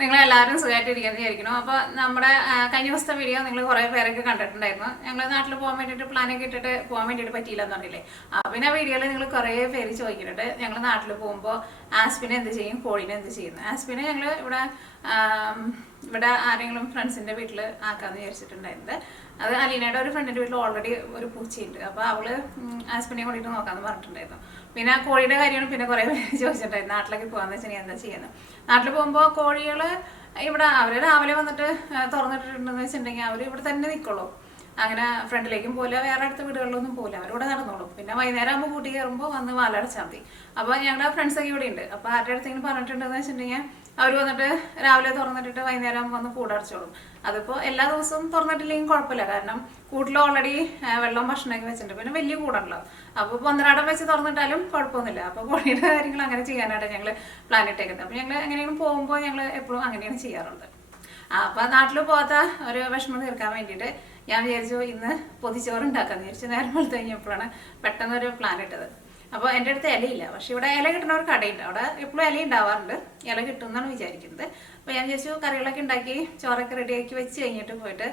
നിങ്ങളെല്ലാവരും സുഖമായിട്ടിരിക്കുന്നത് വിചാരിക്കണം. അപ്പോൾ നമ്മുടെ കഴിഞ്ഞ ദിവസത്തെ വീഡിയോ നിങ്ങൾ കുറേ പേരൊക്കെ കണ്ടിട്ടുണ്ടായിരുന്നു. ഞങ്ങൾ നാട്ടിൽ പോകാൻ വേണ്ടിയിട്ട് പ്ലാനൊക്കെ ഇട്ടിട്ട് പോകാൻ വേണ്ടിയിട്ട് പറ്റിയില്ല എന്ന് പറഞ്ഞില്ലേ. പിന്നെ ആ വീഡിയോയിൽ നിങ്ങൾ കുറേ പേര് ചോദിക്കുന്നുണ്ട് ഞങ്ങൾ നാട്ടിൽ പോകുമ്പോൾ ആസ്പിനെ എന്ത് ചെയ്യും, കോഴീനെ എന്ത് ചെയ്യുന്നു. ആസ്പിനെ ഞങ്ങൾ ഇവിടെ ആരെങ്കിലും ഫ്രണ്ട്സിൻ്റെ വീട്ടിൽ ആക്കാമെന്ന് വിചാരിച്ചിട്ടുണ്ടായിരുന്നത്. അത് അലീനയുടെ ഒരു ഫ്രണ്ടിൻ്റെ വീട്ടിൽ ഓൾറെഡി ഒരു പൂച്ചയുണ്ട്. അപ്പോൾ അവള് ആസ്പിനെ കൂടിയിട്ട് നോക്കാമെന്ന് പറഞ്ഞിട്ടുണ്ടായിരുന്നു. പിന്നെ കോഴിയുടെ കാര്യമാണ് പിന്നെ കുറേ പേര് ചോദിച്ചിട്ടുണ്ടായിരുന്നു നാട്ടിലേക്ക് പോകാമെന്ന് വെച്ചാൽ എന്താ ചെയ്യുന്നത്. നാട്ടിൽ പോകുമ്പോൾ കോഴികൾ ഇവിടെ അവർ രാവിലെ വന്നിട്ട് തുറന്നിട്ടുണ്ടെന്ന് വെച്ചിട്ടുണ്ടെങ്കിൽ അവർ ഇവിടെ തന്നെ നിൽക്കുള്ളൂ. അങ്ങനെ ഫ്രണ്ടിലേക്കും പോകില്ല, വേറെ അടുത്ത വീടുകളിലൊന്നും പോകില്ല, അവരിവിടെ നടന്നോളും. പിന്നെ വൈകുന്നേരം ആകുമ്പോൾ കൂട്ടി കയറുമ്പോൾ വന്ന് വാലടച്ചാൽ മതി. അപ്പോൾ ഞങ്ങളുടെ ഫ്രണ്ട്സൊക്കെ ഇവിടെ ഉണ്ട്. അപ്പോൾ ആരുടെ അടുത്തെങ്കിലും പറഞ്ഞിട്ടുണ്ടെന്ന് വെച്ചിട്ടുണ്ടെങ്കിൽ അവർ വന്നിട്ട് രാവിലെ തുറന്നിട്ടിട്ട് വൈകുന്നേരം ആകുമ്പോൾ വന്ന് കൂടടച്ചോളും. അതിപ്പോൾ എല്ലാ ദിവസവും തുറന്നിട്ടില്ലെങ്കിൽ കുഴപ്പമില്ല, കാരണം കൂട്ടിൽ ഓൾറെഡി വെള്ളവും ഭക്ഷണമൊക്കെ വെച്ചിട്ടുണ്ട്. പിന്നെ വലിയ കൂടണല്ലോ, അപ്പോൾ പന്ത്രണ്ടം വെച്ച് തുറന്നിട്ടാലും കുഴപ്പമൊന്നുമില്ല. അപ്പോൾ കോഴിയുടെ കാര്യങ്ങൾ അങ്ങനെ ചെയ്യാനായിട്ട് ഞങ്ങൾ പ്ലാൻ ഇട്ടേക്കുന്നത്. അപ്പോൾ ഞങ്ങൾ എങ്ങനെയെങ്കിലും പോകുമ്പോൾ ഞങ്ങൾ എപ്പോഴും അങ്ങനെയാണ് ചെയ്യാറുള്ളത്. അപ്പോൾ നാട്ടിൽ പോകാത്ത ഒരു വിഷമം തീർക്കാൻ വേണ്ടിയിട്ട് ഞാൻ വിചാരിച്ചു ഇന്ന് പൊതിച്ചോറ് ഉണ്ടാക്കാമെന്ന് വിചാരിച്ചു. നേരം വെളുത്ത് കഴിഞ്ഞപ്പോഴാണ് പെട്ടെന്നൊരു പ്ലാൻ ഇട്ടത്. അപ്പോൾ എൻ്റെ അടുത്ത് ഇലയില്ല, പക്ഷേ ഇവിടെ ഇല കിട്ടുന്ന ഒരു കടയുണ്ട്, അവിടെ എപ്പോഴും ഇല ഉണ്ടാവാറുണ്ട്, ഇല കിട്ടും എന്നാണ് വിചാരിക്കുന്നത്. അപ്പോൾ ഞാൻ വിചാരിച്ചു കറികളൊക്കെ ഉണ്ടാക്കി ചോറൊക്കെ റെഡിയാക്കി വെച്ച് കഴിഞ്ഞിട്ട് പോയിട്ട്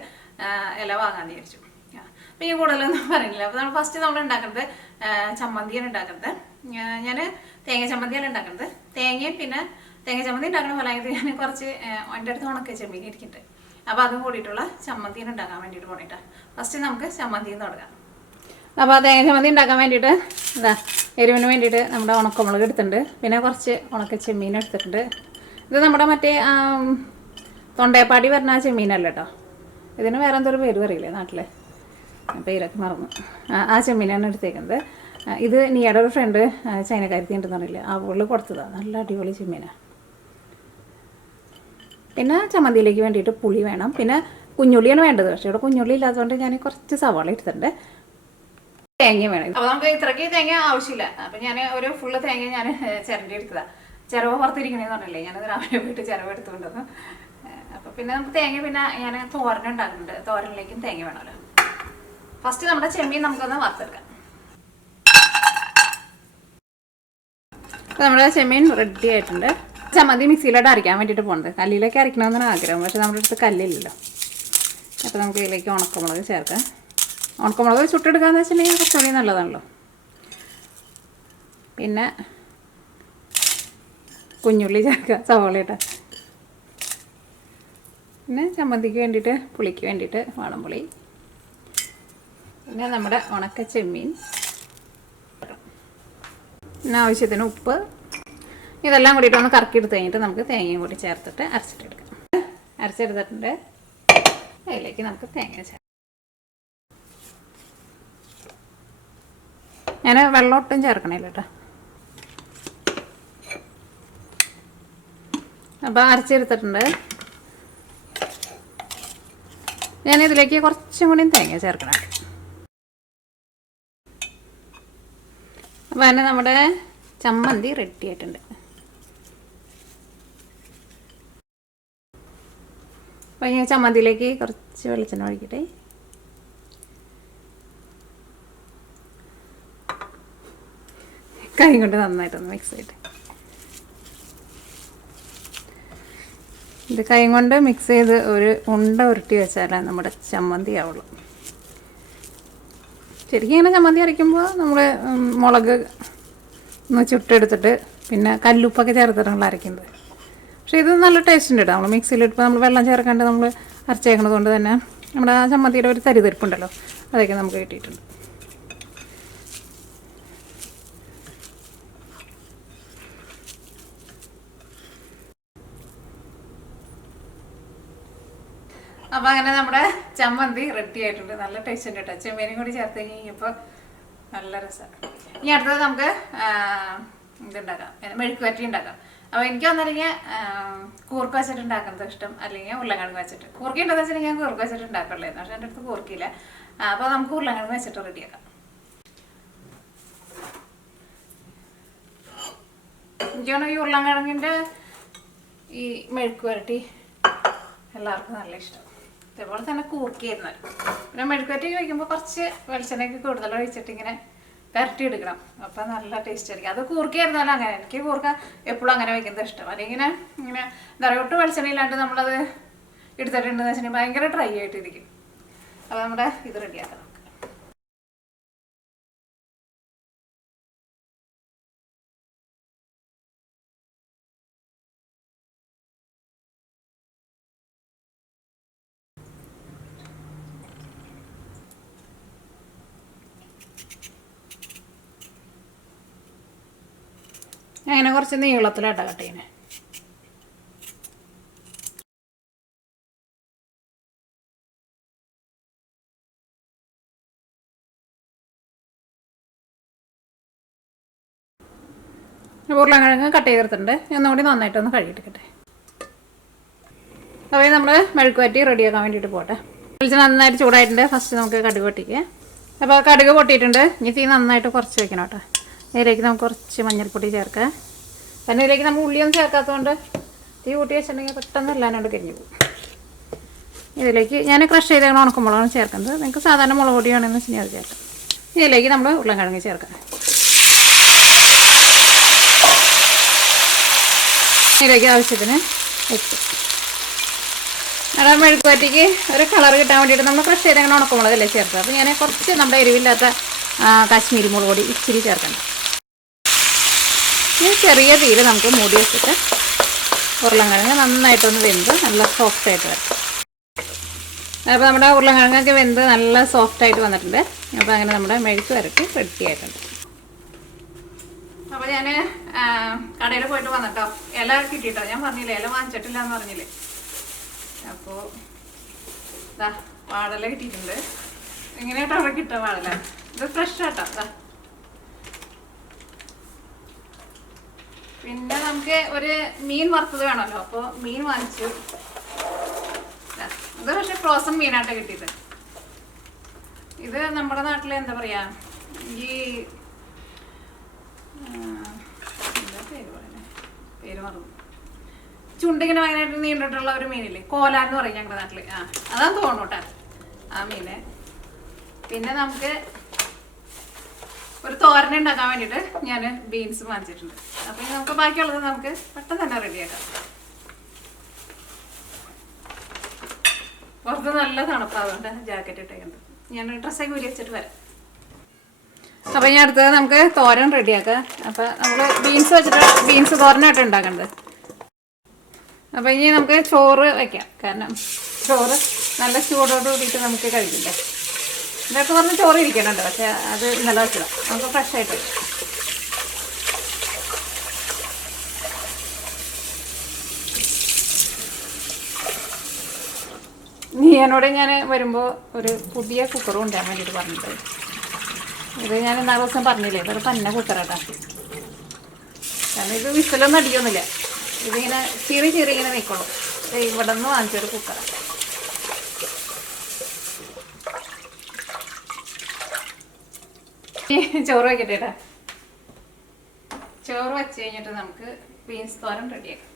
ഇല വാങ്ങാമെന്ന് വിചാരിച്ചു. അപ്പോൾ ഞാൻ കൂടുതലൊന്നും പറയുന്നില്ല. അപ്പോൾ ഫസ്റ്റ് നമ്മൾ ഉണ്ടാക്കുന്നത് ചമ്മന്തിയാണ് ഉണ്ടാക്കുന്നത്. ഞാൻ തേങ്ങ ചമ്മന്തിയാണ് ഉണ്ടാക്കുന്നത്. തേങ്ങയും പിന്നെ തേങ്ങ ചമ്മന്തി ഉണ്ടാക്കണ പോലെ ഞാൻ കുറച്ച് എൻ്റെ അടുത്ത് ഉണക്ക ചെമ്മീൻ ഇരിക്കുന്നുണ്ട്. അപ്പോൾ അതും കൂടിയിട്ടുള്ള ചമ്മന്തിയാണ് ഉണ്ടാക്കാൻ വേണ്ടിയിട്ട് പോണിട്ടാ. ഫസ്റ്റ് നമുക്ക് ചമ്മന്തിയിൽ നിന്ന് തുടങ്ങാം. അപ്പോൾ തേങ്ങ ചമ്മന്തി ഉണ്ടാക്കാൻ വേണ്ടിയിട്ട് എരിവിന് വേണ്ടിയിട്ട് നമ്മുടെ ഉണക്കമുളക് എടുത്തിട്ടുണ്ട്. പിന്നെ കുറച്ച് ഉണക്ക ചെമ്മീൻ എടുത്തിട്ടുണ്ട്. ഇത് നമ്മുടെ മറ്റേ തൊണ്ടേപ്പാടി വരുന്ന ചെമ്മീനല്ല കേട്ടോ, ഇതിന് വേറെ എന്തൊരു പേര് പറയില്ലേ നാട്ടിൽ, പേരൊക്കെ മറന്നു. ആ ചെമ്മീനാണ് എടുത്തേക്കുന്നത്. ഇത് നീയുടെ ഒരു ഫ്രണ്ട് ചൈനക്കാരത്തി ഉണ്ടെന്ന് പറയില്ലേ, അവള് കൊടുത്തതാണ്. നല്ല അടിപൊളി ചെമ്മീനാണ്. പിന്നെ ചമ്മന്തിയിലേക്ക് വേണ്ടിയിട്ട് പുളി വേണം, പിന്നെ കുഞ്ഞുള്ളിയാണ് വേണ്ടത്. പക്ഷേ ഇവിടെ കുഞ്ഞുള്ളി ഇല്ലാത്തതുകൊണ്ട് ഞാൻ കുറച്ച് സവാള എടുത്തിട്ടുണ്ട്. തേങ്ങ വേണം. അപ്പോൾ നമുക്ക് ഇത്രയ്ക്ക് തേങ്ങ ആവശ്യമില്ല. അപ്പം ഞാൻ ഒരു ഫുള്ള് തേങ്ങ ഞാൻ ചിരണ്ടി എടുത്തതാണ്. ചിരവ് പുറത്തിരിക്കണേന്ന് പറഞ്ഞില്ലേ, ഞാനത് രാവിലെ പോയിട്ട് ചിരവ് എടുത്തുകൊണ്ടത്. അപ്പോൾ പിന്നെ നമുക്ക് തേങ്ങ, പിന്നെ ഞാൻ തോരൻ ഉണ്ടാക്കുന്നുണ്ട്, തോരനിലേക്കും തേങ്ങ വേണമല്ലോ. ഫസ്റ്റ് നമ്മുടെ ചെമ്മീൻ നമുക്കൊന്ന് വറുത്തെടുക്കാം. നമ്മുടെ ചെമ്മീൻ റെഡി ആയിട്ടുണ്ട്. ചമ്മന്തി മിക്സിയിലോട്ട് അരയ്ക്കാൻ വേണ്ടിയിട്ട് പോകുന്നത്. കല്ലിലേക്ക് അരയ്ക്കണമെന്നാണ് ആഗ്രഹം, പക്ഷേ നമ്മുടെ അടുത്ത് കല്ലില്ലല്ലോ. അപ്പോൾ നമുക്ക് ഇതിലേക്ക് ഉണക്കമുളക് ചേർക്കാം. ഉണക്കമുളക് ചുട്ടെടുക്കാമെന്ന് വെച്ചിട്ടുണ്ടെങ്കിൽ കുറച്ചുകൂടി നല്ലതാണല്ലോ. പിന്നെ കുഞ്ഞുള്ളി ചേർക്കുക, സവാള ഇട്ടാൽ. പിന്നെ ചമ്മന്തിക്ക് വേണ്ടിയിട്ട് പുളിക്ക് വേണ്ടിയിട്ട് വാളംപുളി, പിന്നെ നമ്മുടെ ഉണക്ക ചെമ്മീൻ, പിന്നെ ആവശ്യത്തിന് ഉപ്പ്. ഇതെല്ലാം കൂടിയിട്ട് ഒന്ന് കറക്കിയെടുത്ത് കഴിഞ്ഞിട്ട് നമുക്ക് തേങ്ങയും കൂടി ചേർത്തിട്ട് അരച്ചിട്ടെടുക്കാം. അരച്ചെടുത്തിട്ടുണ്ട്. അതിലേക്ക് നമുക്ക് തേങ്ങ ചേർക്കാം. ഞാൻ വെള്ളം ഒട്ടും ചേർക്കണില്ല കേട്ടോ. അപ്പോൾ അരച്ചെടുത്തിട്ടുണ്ട്. ഞാനിതിലേക്ക് കുറച്ചും കൂടി തേങ്ങ ചേർക്കണം. അപ്പോൾ തന്നെ നമ്മുടെ ചമ്മന്തി റെഡി ആയിട്ടുണ്ട്. അപ്പോൾ ഞാൻ ചമ്മന്തിയിലേക്ക് കുറച്ച് വെളിച്ചെണ്ണ ഒഴിക്കട്ടെ. കൈ കൊണ്ട് നന്നായിട്ടൊന്ന് മിക്സ് ചെയ്തിട്ട്, ഇത് കൈ കൊണ്ട് മിക്സ് ചെയ്ത് ഒരു ഉണ്ട ഉരുട്ടി വെച്ചാലേ നമ്മുടെ ചമ്മന്തി ആവുള്ളൂ. ശരിക്കും ഇങ്ങനെ ചമ്മന്തി അരയ്ക്കുമ്പോൾ നമ്മൾ മുളക് ഒന്ന് ചുട്ടെടുത്തിട്ട് പിന്നെ കല്ലുപ്പൊക്കെ ചേർത്തിട്ടാണ് അരയ്ക്കുന്നത്. പക്ഷേ ഇത് നല്ല ടേസ്റ്റ് ഉണ്ട് കേട്ടോ. നമ്മൾ മിക്സിയിലിട്ട് നമ്മൾ വെള്ളം ചേർക്കാണ്ട് നമ്മൾ അരച്ചേക്കണത് കൊണ്ട് തന്നെ നമ്മുടെ ആ ചമ്മന്തിയുടെ ഒരു തരിതരിപ്പുണ്ടല്ലോ, അതൊക്കെ നമുക്ക് കിട്ടിയിട്ടുണ്ട്. അപ്പോൾ അങ്ങനെ നമ്മുടെ ചമ്മന്തി റെഡി ആയിട്ടുണ്ട്. നല്ല ടേസ്റ്റ് ഉണ്ട് കേട്ടോ. ചെമ്മീനും കൂടി ചേർത്ത് കഴിഞ്ഞപ്പോൾ നല്ല രസമാണ്. ഇനി അടുത്തത് നമുക്ക് ഇതുണ്ടാക്കാം, മെഴുക്കുവരട്ടി ഉണ്ടാക്കാം. അപ്പോൾ എനിക്ക് വന്നില്ലെങ്കിൽ കൂർക്ക് വെച്ചിട്ട് ഉണ്ടാക്കുന്നത് ഇഷ്ടം, അല്ലെങ്കിൽ ഉരുളക്കിഴങ്ങ് വെച്ചിട്ട്. കൂർക്ക ഉണ്ടെന്ന് വെച്ചിട്ടുണ്ടെങ്കിൽ ഞാൻ കൂർക്ക് വെച്ചിട്ട് ഉണ്ടാക്കുള്ളായിരുന്നു, പക്ഷേ എൻ്റെ അടുത്ത് കൂർക്കില്ല. അപ്പോൾ നമുക്ക് ഉരുളക്കിഴങ്ങ് വെച്ചിട്ട് റെഡിയാക്കാം. എനിക്കാണ് ഈ ഉരുളക്കിഴങ്ങിൻ്റെ ഈ മെഴുക്കുവരട്ടി എല്ലാവർക്കും നല്ല ഇഷ്ടം. അതേപോലെ തന്നെ കൂർക്കയായിരുന്നു. പിന്നെ മെഴുക്കുവരട്ടി കഴിക്കുമ്പോൾ കുറച്ച് വെളിച്ചെണ്ണയ്ക്ക് കൂടുതൽ ഒഴിച്ചിട്ട് ഇങ്ങനെ പുരട്ടി എടുക്കണം. അപ്പം നല്ല ടേസ്റ്റ് ആയിരിക്കും. അത് കൂർക്കയായിരുന്നാലും അങ്ങനെ, എനിക്ക് കൂർക്ക എപ്പോഴും അങ്ങനെ വയ്ക്കുന്നത് ഇഷ്ടം. അല്ലെങ്കിൽ ഇങ്ങനെ എന്താ പറയുക, ഒട്ടും വെളിച്ചെണ്ണയില്ലാണ്ട് നമ്മളത് എടുത്തിട്ടുണ്ടെന്ന് വെച്ചിട്ടുണ്ടെങ്കിൽ ഭയങ്കര ഡ്രൈ ആയിട്ടിരിക്കും. അപ്പോൾ നമ്മുടെ ഇത് റെഡിയാക്കണം. അങ്ങനെ കുറച്ച് നീളത്തിലാട്ടോ കട്ട് ചെയ്യുന്നത്. ഉരുളക്കിഴങ്ങ് കട്ട് ചെയ്തെടുത്തിട്ടുണ്ട്. ഒന്നുകൂടി നന്നായിട്ടൊന്ന് കഴുകിയെടുക്കട്ടെ. അപ്പോൾ നമ്മൾ മെഴുക്കുവരട്ടി റെഡിയാക്കാൻ വേണ്ടിയിട്ട് പോട്ടെ. വെളിച്ചെണ്ണ നന്നായിട്ട് ചൂടായിട്ടുണ്ട്. ഫസ്റ്റ് നമുക്ക് കടുക് പൊട്ടിക്കുക. അപ്പോൾ കടുക് പൊട്ടിയിട്ടുണ്ട്. ഇനി തീ നന്നായിട്ട് കുറച്ച് വെക്കണം കേട്ടോ. ഇതിലേക്ക് നമുക്ക് കുറച്ച് മഞ്ഞൾപ്പൊടി ചേർക്കാം. കാരണം ഇതിലേക്ക് നമ്മൾ ഉള്ളിയൊന്നും ചേർക്കാത്തതുകൊണ്ട് തീ കൂട്ടി വെച്ചിട്ടുണ്ടെങ്കിൽ പെട്ടെന്ന് എല്ലാവരും കരിഞ്ഞു പോകും. ഇതിലേക്ക് ഞാൻ ക്രഷ് ചെയ്ത ഉണക്കമുളകാണ് ചേർക്കുന്നത്. നിങ്ങൾക്ക് സാധാരണ മുളക് പൊടിയാണെന്ന് വെച്ചാൽ അത് ചേർക്കാം. ഇതിലേക്ക് നമ്മൾ ഉരുളക്കിഴങ്ങ് ചേർക്കാം. ഇതിലേക്ക് ആവശ്യത്തിന് ഉപ്പ്. അവിടെ മെഴുക്കുവരട്ടിക്ക് ഒരു കളർ കിട്ടാൻ വേണ്ടിയിട്ട് നമ്മൾ ക്രഷ് ചെയ്ത് അങ്ങനെ ഉണക്കമുളകല്ലേ ചേർക്കുക. അപ്പോൾ ഞാൻ കുറച്ച് നമ്മുടെ എരിവില്ലാത്ത കാശ്മീരി മുളക് പൊടി ഇച്ചിരി ചേർക്കണം. ഈ ചെറിയ തീയിൽ നമുക്ക് മൂടി വെച്ചിട്ട് ഉരുളക്കിഴങ്ങ് നന്നായിട്ടൊന്ന് വെന്ത് നല്ല സോഫ്റ്റായിട്ട് വരും. അപ്പോൾ നമ്മുടെ ഉരുളക്കിഴങ്ങൊക്കെ വെന്ത് നല്ല സോഫ്റ്റായിട്ട് വന്നിട്ടുണ്ട്. അപ്പോൾ അങ്ങനെ നമ്മുടെ മെഴുക്കുവരട്ടി റെഡി ആയിട്ടുണ്ട്. അപ്പോൾ ഞാൻ കടയിൽ പോയിട്ട് വന്നിട്ടോ, ഇല കിട്ടിയിട്ടോ. ഞാൻ പറഞ്ഞില്ലേ ഇല വാങ്ങിച്ചിട്ടില്ല എന്ന് പറഞ്ഞില്ലേ. അപ്പോൾ ഇതാ വാഴല കിട്ടിയിട്ടുണ്ട്. എങ്ങനെയാട്ടോ അവിടെ കിട്ടുക വാഴല? ഇത് ഫ്രഷ് ആട്ടോ. ഇതാ പിന്നെ നമുക്ക് ഒരു മീൻ വറുത്തത് വേണമല്ലോ. അപ്പോൾ മീൻ വാങ്ങിച്ചു. ഇത് പക്ഷേ ഫ്രോസൺ മീനാട്ടോ കിട്ടിയത്. ഇത് നമ്മുടെ നാട്ടിൽ എന്താ പറയുക, ഈ എന്താ പേര് മറന്നു, ചുണ്ടിങ്ങനെ ഭയങ്കരമായിട്ട് നീണ്ടിട്ടുള്ള ഒരു മീനില്ലേ, കോലാന്ന് പറയും ഞങ്ങളുടെ നാട്ടിൽ. അതാന്ന് തോന്നുന്നു കേട്ടോ ആ മീന്. പിന്നെ നമുക്ക് ഒരു തോരൻ ഉണ്ടാക്കാൻ വേണ്ടിയിട്ട് ഞാൻ ബീൻസ് വാങ്ങിച്ചിട്ടുണ്ട്. അപ്പം നമുക്ക് ബാക്കിയുള്ളത് നമുക്ക് പെട്ടെന്ന് തന്നെ റെഡിയാക്കാം. പുറത്ത് നല്ല തണുപ്പാവുണ്ട്, ജാക്കറ്റ് ഇട്ടേക്കുന്നത്. ഞാൻ ഡ്രസ്സൊക്കെ ഊരി വെച്ചിട്ട് വരാം. അപ്പം ഞാൻ അടുത്തത് നമുക്ക് തോരൻ റെഡിയാക്കാം. അപ്പം നമ്മൾ ബീൻസ് വെച്ചിട്ട് ബീൻസ് തോരനായിട്ട് ഉണ്ടാക്കേണ്ടത്. അപ്പം ഇനി നമുക്ക് ചോറ് വയ്ക്കാം. കാരണം ചോറ് നല്ല ചൂടോട് കൂടിയിട്ട് നമുക്ക് കഴിക്കില്ലേ. ഇതൊക്കെ പറഞ്ഞ് ചോറ് ഇരിക്കണുണ്ട്, പക്ഷെ അത് ഇന്നലെ വെച്ചിടാം. നമുക്ക് ഫ്രഷ് ആയിട്ട് നീയനോട് ഞാൻ വരുമ്പോൾ ഒരു പുതിയ കുക്കർ കൊണ്ടുവരാൻ വേണ്ടിയിട്ട് പറഞ്ഞിട്ട്. ഇത് ഞാൻ ഇന്നാ ദിവസം പറഞ്ഞില്ലേ, ഇതൊരു പന്ന കുക്കറാട്ടാ. കാരണം ഇത് വിസിലൊന്നും അടിക്കൊന്നുമില്ല. ഇതിങ്ങനെ ചിറി ഇങ്ങനെ നിൽക്കുള്ളൂ. ഇവിടെ നിന്ന് വാങ്ങിച്ചൊരു കുക്കറാണ്. ചോറ് വയ്ക്കട്ടെ. ചോറ് വെച്ച് കഴിഞ്ഞിട്ട് നമുക്ക് ബീൻസ് തോരൻ റെഡിയാക്കാം.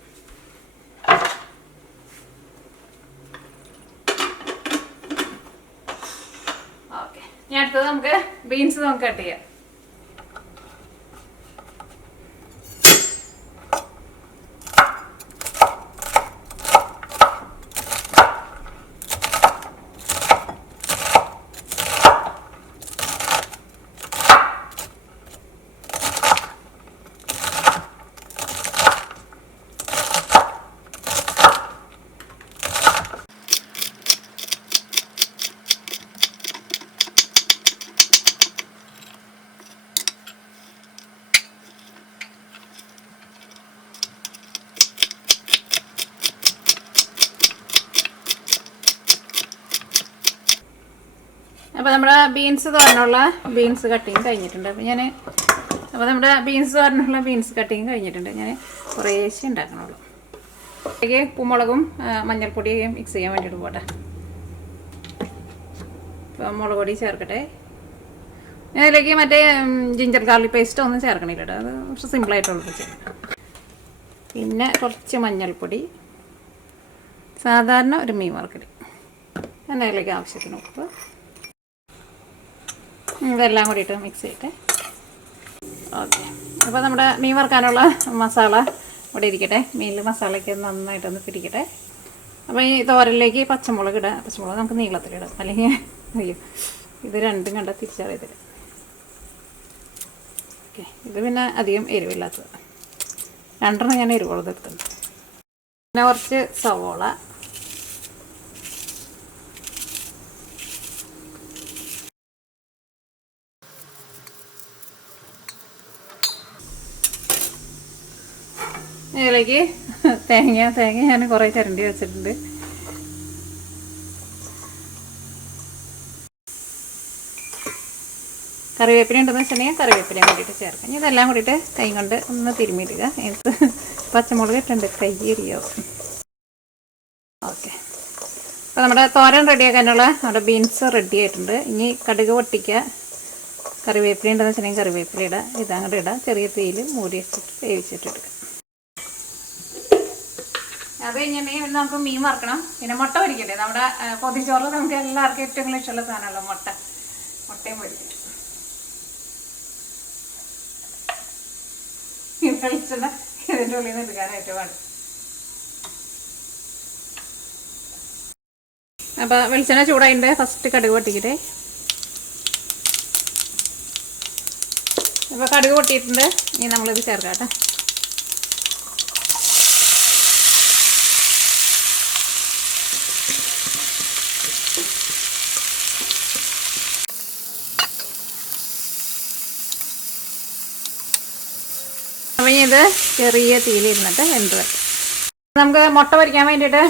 ഓക്കെ, ഞാൻ അടുത്തത് നമുക്ക് ബീൻസ് നമുക്ക് കട്ട് ചെയ്യാം. അപ്പോൾ നമ്മുടെ ബീൻസ് തോരനുള്ള ബീൻസ് കട്ടിങ് കഴിഞ്ഞിട്ടുണ്ട്. അപ്പോൾ നമ്മുടെ ബീൻസ് തോരനുള്ള ബീൻസ് കട്ടിങ് കഴിഞ്ഞിട്ടുണ്ട്. ഞാൻ കുറേശ്ശെ ഉണ്ടാക്കണുള്ളൂ. അതിലേക്ക് ഉപ്പുമുളകും മഞ്ഞൾപ്പൊടിയും മിക്സ് ചെയ്യാൻ വേണ്ടിയിട്ട് പോട്ടെ. അപ്പോൾ മുളക് പൊടി ചേർക്കട്ടെ. അതിലേക്ക് മറ്റേ ജിഞ്ചർ ഗാർലിക് പേസ്റ്റ് ഒന്നും ചേർക്കണില്ല കേട്ടോ. അത് കുറച്ച് സിമ്പിളായിട്ടുള്ളത് ചെയ്യാം. പിന്നെ കുറച്ച് മഞ്ഞൾപ്പൊടി, സാധാരണ ഒരു മീൻ വറുക്കൽ, അതിലേക്ക് ആവശ്യത്തിന് ഉപ്പ്, ഇതെല്ലാം കൂടിയിട്ട് മിക്സ് ചെയ്തിട്ട് ഓക്കെ, അപ്പോൾ നമ്മുടെ മീൻ വറുക്കാനുള്ള മസാല ഇവിടെ ഇരിക്കട്ടെ. മീനിൽ മസാലയ്ക്ക് നന്നായിട്ടൊന്ന് പിടിക്കട്ടെ. അപ്പോൾ ഈ തോരനിലേക്ക് പച്ചമുളക് ഇടാം. പച്ചമുളക് നമുക്ക് നീളത്തിലിടാം, അല്ലെങ്കിൽ അയ്യോ ഇത് രണ്ടും കണ്ട തിരിച്ചറിയത്തില്ല. ഓക്കെ, ഇത് പിന്നെ അധികം എരിവില്ലാത്തത്. രണ്ടെണ്ണം ഞാൻ എരിവുള്ളത് എടുക്കുന്നത്. പിന്നെ കുറച്ച് സവോള, ഇതിലേക്ക് തേങ്ങ ഞാൻ കുറേ ചിരണ്ടി വെച്ചിട്ടുണ്ട്. കറിവേപ്പില ഉണ്ടെന്ന് വെച്ചിട്ടുണ്ടെങ്കിൽ കറിവേപ്പിലയും കൂടിയിട്ട് ചേർക്കാം. ഇനി ഇതെല്ലാം കൂടിയിട്ട് കൈ കൊണ്ട് ഒന്ന് തിരുമ്മിയിടുക. എനിക്ക് പച്ചമുളക് ഇട്ടുണ്ട്, കൈ എരിയാവും. ഓക്കെ, അപ്പോൾ നമ്മുടെ തോരൻ റെഡിയാക്കാനുള്ള നമ്മുടെ ബീൻസ് റെഡി ആയിട്ടുണ്ട്. ഇനി കടുക് പൊട്ടിക്കുക. കറിവേപ്പില ഉണ്ടെന്ന് വെച്ചിട്ടുണ്ടെങ്കിൽ കറിവേപ്പില ഇടുക. ഇതങ്ങോട്ട് ഇടുക. ചെറിയ തീയിൽ മൂടി വെച്ചിട്ട് വേവിച്ചിട്ടെടുക്കുക. അത് കഴിഞ്ഞിട്ടുണ്ടെങ്കിൽ പിന്നെ നമുക്ക് മീൻ വറക്കണം. പിന്നെ മുട്ട പൊരിക്കണ്ടേ. നമ്മുടെ പൊതിച്ചോറ് നമുക്ക് എല്ലാവർക്കും ഏറ്റവും കൂടുതൽ ഇഷ്ടമുള്ള സാധനമല്ലോ മുട്ടയും പൊരിക്കും. വെളിച്ചെണ്ണ ഇതിൻ്റെ ഉള്ളിൽ നിന്ന് എടുക്കാനായിട്ട് വേണം. അപ്പോൾ വെളിച്ചെണ്ണ ചൂടായിട്ടുണ്ട്. ഫസ്റ്റ് കടുക് പൊട്ടിക്കട്ടെ. അപ്പോൾ കടുക് പൊട്ടിയിട്ടുണ്ട്. ഇനി നമ്മളിത് ചേർക്കാം കേട്ടോ. അപ്പോൾ ഇത് ചെറിയ തീയിലിരുന്നിട്ട് വെന്ത് വരും. നമുക്ക് മുട്ട പൊരിക്കാൻ വേണ്ടിയിട്ട്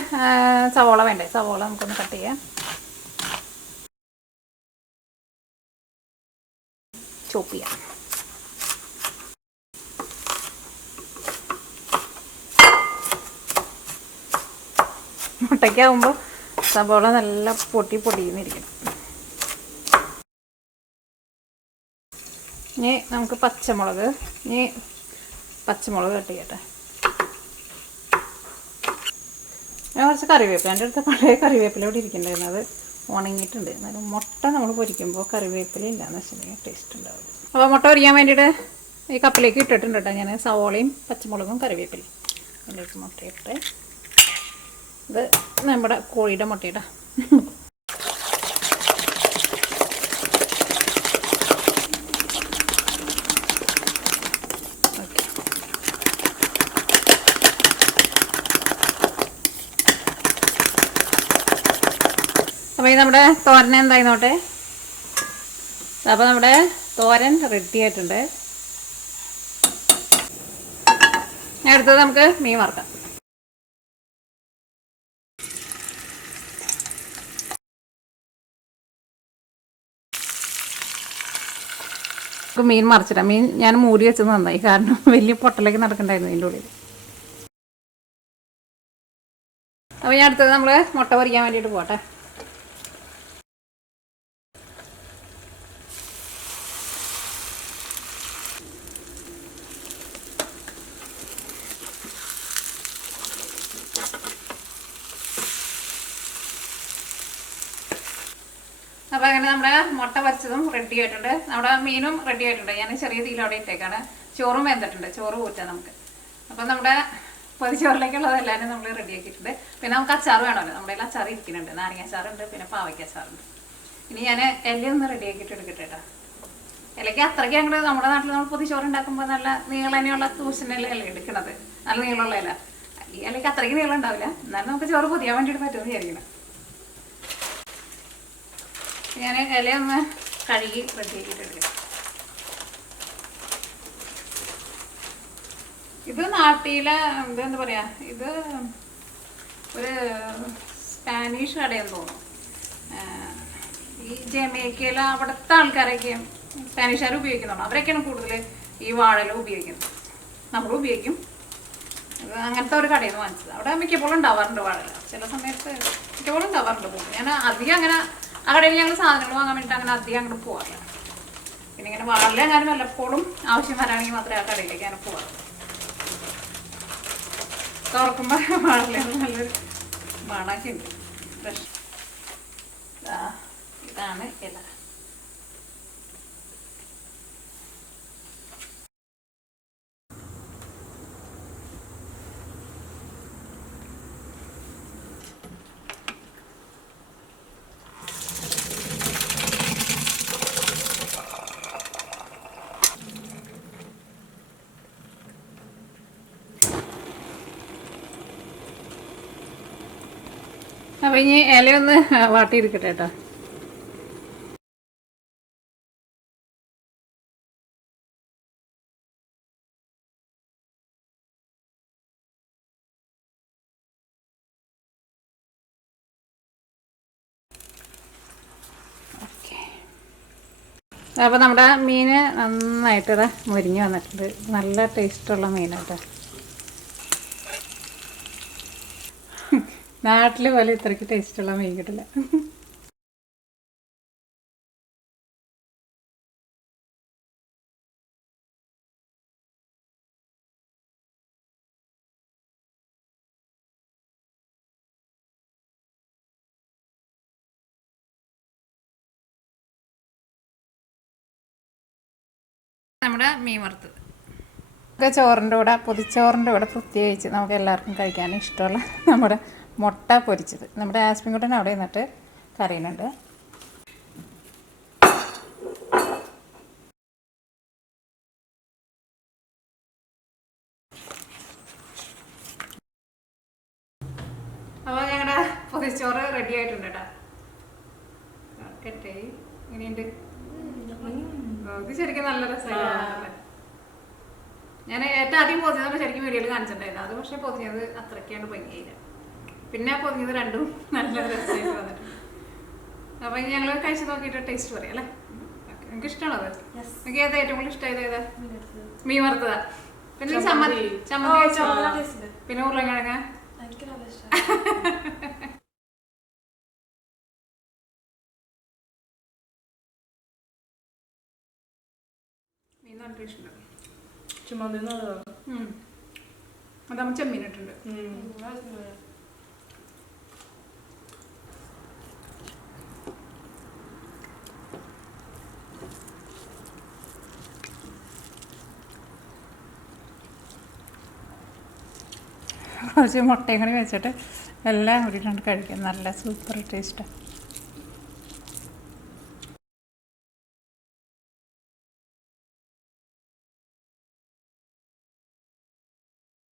സവോള വേണ്ടേ. സവോള നമുക്കൊന്ന് കട്ട് ചെയ്യാം. ചോപ്പ് ചെയ്യാം. മുട്ടയ്ക്കാവുമ്പോൾ സവോള നല്ല പൊടിയുന്നിരിക്കണം. ഇനി നമുക്ക് പച്ചമുളക് കട്ട് ചെയ്യട്ടെ. ഞാൻ കുറച്ച് കറിവേപ്പില, എൻ്റെ അടുത്ത് പഴയ കറിവേപ്പില ഇവിടെ ഇരിക്കുന്നുണ്ടായിരുന്നു. അത് ഉണങ്ങിയിട്ടുണ്ട്. എന്നാലും മുട്ട നമ്മൾ പൊരിക്കുമ്പോൾ കറിവേപ്പില ഇല്ലയെന്ന് വെച്ചിട്ടുണ്ടെങ്കിൽ ടേസ്റ്റ് ഉണ്ടാവില്ല. അപ്പോൾ മുട്ട പൊരിക്കാൻ വേണ്ടിയിട്ട് ഈ കപ്പിലേക്ക് ഇട്ടിട്ടുണ്ട് കേട്ടോ. ഞാൻ സവോളയും പച്ചമുളകും കറിവേപ്പിലയും അതിലേക്ക് മുട്ടയിട്ട്, ഇത് നമ്മുടെ കോഴിയുടെ മുട്ടയിടാം. അപ്പോൾ ഇത് നമ്മുടെ തോരൻ എന്തായിന്നോട്ടെ. അപ്പോൾ നമ്മുടെ തോരൻ റെഡി ആയിട്ടുണ്ട്. അടുത്തത് നമുക്ക് മീൻ വറുക്കാം. മീൻ മറിച്ചിടാം. മീൻ ഞാൻ മൂടി വെച്ചത് നന്നായി, കാരണം വലിയ പൊട്ടലേക്ക് നടക്കണ്ടായിരുന്നു ഇതിൻ്റെ ഉള്ളിൽ. അപ്പോൾ ഞാൻ അടുത്തത് നമ്മൾ മുട്ട പൊരിക്കാൻ വേണ്ടിയിട്ട് പോട്ടെ. അപ്പോൾ അങ്ങനെ നമ്മുടെ മുട്ട പൊരിച്ചതും റെഡി ആയിട്ടുണ്ട്. നമ്മുടെ മീനും റെഡി ആയിട്ടുണ്ട്. ഞാൻ ചെറിയ തീയിൽ അവിടെ ഇട്ടേക്കാണ്. ചോറും വെന്തിട്ടുണ്ട്. ചോറ് കൂറ്റാം നമുക്ക്. അപ്പം നമ്മുടെ പൊതിച്ചോറിലേക്കുള്ളതെല്ലാം നമ്മൾ റെഡിയാക്കിയിട്ടുണ്ട്. പിന്നെ നമുക്ക് അച്ചാർ വേണമല്ലോ. നമ്മുടെ കയ്യിൽ അച്ചാർ ഇരിക്കുന്നുണ്ട്. നാരങ്ങ അച്ചാറുണ്ട്, പിന്നെ പാവയ്ക്ക അച്ചാറുണ്ട്. ഇനി ഞാൻ എല്ലാം റെഡിയാക്കിയിട്ട് എടുക്കട്ടെ കേട്ടോ. ഇലയ്ക്ക് അത്രയ്ക്ക് അങ്ങോട്ട് നമ്മുടെ നാട്ടിൽ നമ്മൾ പൊതിച്ചോറ് ഉണ്ടാക്കുമ്പോൾ നല്ല നീളനെയുള്ള തൂശനല്ല ഇല എടുക്കണത്. നല്ല നീളമുള്ള ഇല. ഈ ഇലയ്ക്ക് അത്രയ്ക്ക് നീളം ഉണ്ടാവില്ല. എന്നാലും നമുക്ക് ചോറ് പൊതിയാൻ വേണ്ടിയിട്ട് പറ്റുമെന്ന് വിചാരിക്കണം. ഞാൻ ഇലയൊന്ന് കഴുകി റെഡിയാക്കിയിട്ട് എടുക്കാം. ഇത് നാട്ടിലെ എന്താ പറയുക, ഇത് ഒരു സ്പാനിഷ് കടയെന്ന് തോന്നുന്നു. ഈ ജമൈക്കയിലെ അവിടുത്തെ ആൾക്കാരൊക്കെ സ്പാനിഷുകാർ ഉപയോഗിക്കുന്നുണ്ടോ, അവരൊക്കെയാണ് കൂടുതൽ ഈ വാഴല ഉപയോഗിക്കുന്നത്. നമ്മൾ ഉപയോഗിക്കും. അങ്ങനത്തെ ഒരു കടയിൽ നിന്ന് വാങ്ങിച്ചത്. അവിടെ മിക്കപ്പോഴും ഉണ്ടാവാറുണ്ട് വാഴല. ചില സമയത്ത് മിക്കപ്പോഴും ഉണ്ടാവാറുണ്ട്. ഞാൻ അധികം അങ്ങനെ ആ കടയിൽ ഞങ്ങൾ സാധനങ്ങൾ വാങ്ങാൻ വേണ്ടിയിട്ട് അങ്ങനെ അധികം അങ്ങോട്ട് പോകാറില്ല. പിന്നെ ഇങ്ങനെ വാഴല ഞാൻ വല്ലപ്പോഴും ആവശ്യം വരാണെങ്കിൽ മാത്രമേ ആ കടയിലേക്ക് ഞാൻ പോകാറുള്ളൂ. തുറക്കുമ്പോൾ വാഴല നല്ലൊരു മണമൊക്കെ ഉണ്ട്. ഫ്രഷ് ഇതാണ് ഇല. അപ്പം ഇനി ഇലയൊന്ന് വാട്ടിയെടുക്കട്ടെ കേട്ടോ. അപ്പോൾ നമ്മുടെ മീൻ നന്നായിട്ട് മുരിഞ്ഞ് വന്നിട്ടുണ്ട്. നല്ല ടേസ്റ്റുള്ള മീനാട്ടോ. നാട്ടിൽ പോലെ ഇത്രയ്ക്ക് ടേസ്റ്റുള്ള മീൻ കിട്ടില്ല. നമ്മുടെ മീൻ വറുത്തത് ചോറിൻ്റെ കൂടെ, പൊതിച്ചോറിൻ്റെ കൂടെ പ്രത്യേകിച്ച് നമുക്ക് എല്ലാവർക്കും കഴിക്കാൻ ഇഷ്ടമുള്ള നമ്മുടെ മുട്ട പൊരിച്ചത്. നമ്മുടെ ആസ്പിൻകുട്ടൻ അവിടെ നിന്നിട്ട് കറിയുന്നുണ്ട്. അപ്പോൾ ഞങ്ങളുടെ പൊതിച്ചോറ് റെഡി ആയിട്ടുണ്ട് കേട്ടോ. കട്ടെ ഇങ്ങനെയുണ്ട്. ഇത് ശരിക്കും നല്ല രസമായില്ലേ. ഞാൻ ഏറ്റവും ആദ്യം പൊതിഞ്ഞത് ശരിക്കും വീഡിയോയിൽ കാണിച്ചിട്ടുണ്ടായിരുന്നു. അത് പക്ഷേ പൊതിഞ്ഞത് അത്രയ്ക്കാണ്ട് ഭംഗിയില്ല. പിന്നെ പൊതിഞ്ഞത് രണ്ടും നല്ല രസമായിട്ട് വന്നിട്ടുണ്ട്. അപ്പം ഞങ്ങൾ കഴിച്ച് നോക്കിയിട്ട് ടേസ്റ്റ് പറയാം അല്ലേ? എനിക്ക് ഇഷ്ടമാണത്. എനിക്ക് ഏതാ ഏറ്റവും കൂടുതൽ ഇഷ്ടമായത്? ഏതാ? മീൻ വറുത്തതാ. പിന്നെ ചമ്മന്തി പിന്നെ ഉരുളക്കിഴങ്ങ്. മീൻ നല്ല ഇഷ്ടമുണ്ട്. അതാകുമ്പോൾ ചെമ്മീനിട്ടുണ്ട്. കുറച്ച് മുട്ടയും കൂടി വെച്ചിട്ട് എല്ലാം കൂടിയിട്ടുണ്ട് കഴിക്കാൻ. നല്ല സൂപ്പർ ടേസ്റ്റാണ്.